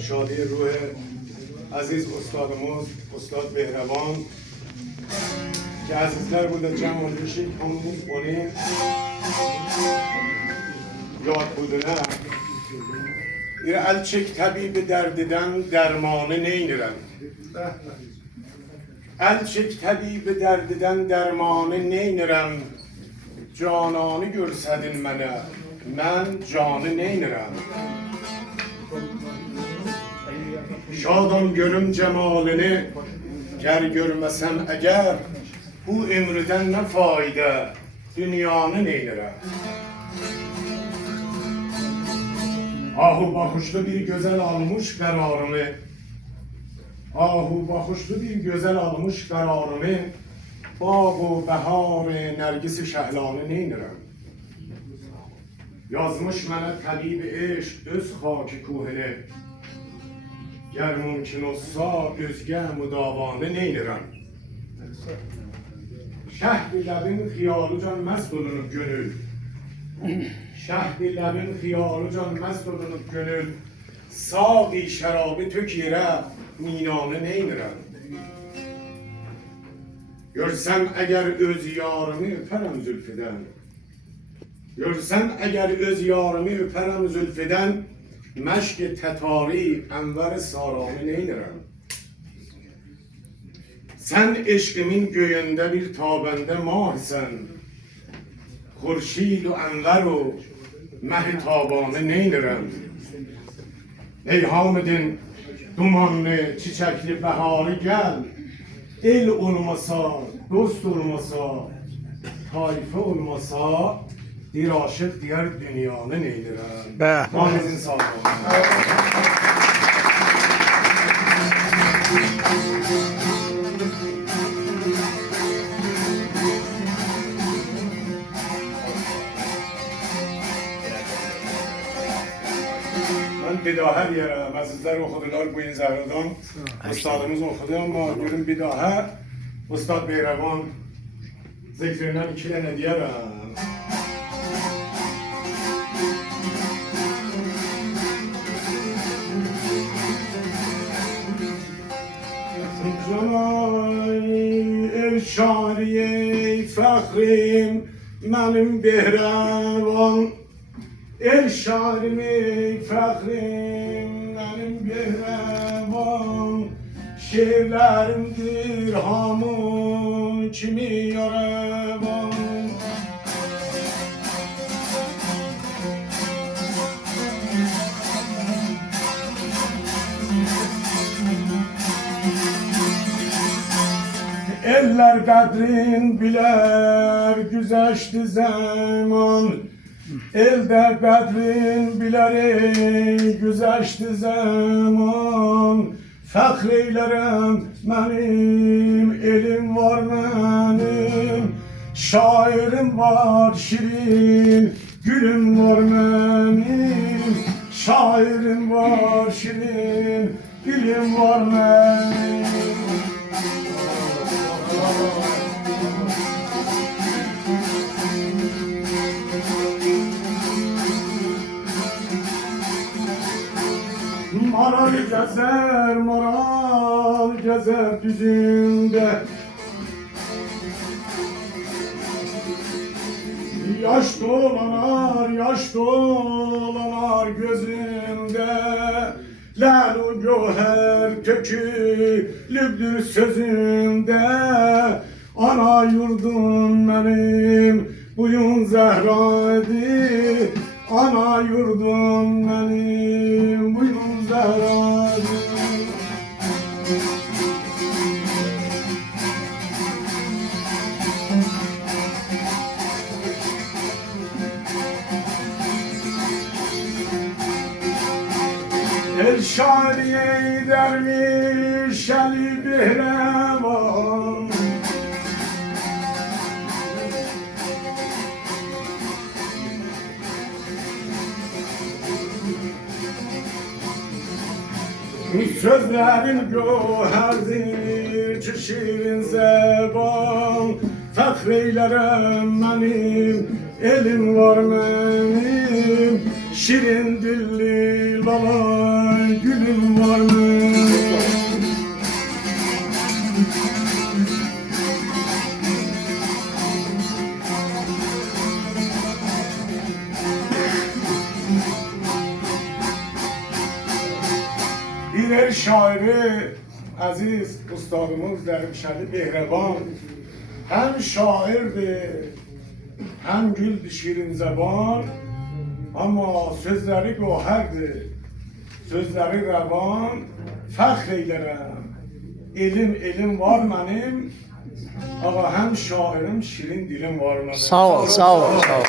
شادی روح عزیز استادموز استاد بهروان که عزیزler burada cem olmuşik همون onun yad buduna el çek tabibi derdiden dermanı neynirem el çek tabibi derdiden dermanı neynirem cananı görsedin mene men canı neynirem şadan görüm cemalini ger görmesem eğer bu ömrüden ne fayda dünyanı neylere ahu bakışlı bir güzel almış kararını ahu bakışlı bir güzel almış kararını babu behar nergisi şehlanı neylere yazmış mene tabibi eşk öz haki kuhine ger mümkün olsa özge müdavanı neylirem şehd-i lebin xiyalucan mest olunup gönül şehd-i lebin xiyalucan mest olunup gönül sağ-i şerabı tökire minanı neynirem görsem eğer öz yarımı öperem zülfüden görsem eğer öz yarımı öperem zülfüden meşk tetari enver saramı neynirem sen eşkimin göğünde bir tabende mahsen Hurşid u enver u mehtabanı neynirem ey Hamid'in dumanlı çiçekli beharı gel el olmasa dost olmasa taife olmasa bir aşık diğer dünyanın neynirem Hamid'in sağ olun. Bir daha her yere mezizler okudular bu inzaradan. Ustadımız okudu ama görün bir daha Ustad Beyrevan zikrinden ikilene diyerem. Canay el şariye fahrim benim Beyrevan el şarimi fahrim benim Beyrevan şiirlerimdir hamı kimi yarevan eller kadrin biler güzeşti zaman elde kadrin biler ey güzeşti zaman fahreylerim benim elim var benim şairim var şirin gülüm var benim şairim var şirin gülüm var benim maral gezer düzünde yaş dolanar gözünde lal-u göher tökülübdür sözünde ana yurdum benim buyun Zehra'di ana yurdum benim buyun Zehra'di el şariye derviş Ali Beyrevan sözlerin göherdir şirin zeban fahreylerim benim elim var benim şirin dilli lalay gülüm var mı? Diğer şairi aziz ustadımız Dervişali Behrevan hem şairdi hem güldü şirin zeban, ama sözleri goherdi, sözleri revan. Fəxr eylərəm, elim var mənim, ağa hem şairim, şirin dilim var mənim. Sağ ol, sağ ol, sağ ol.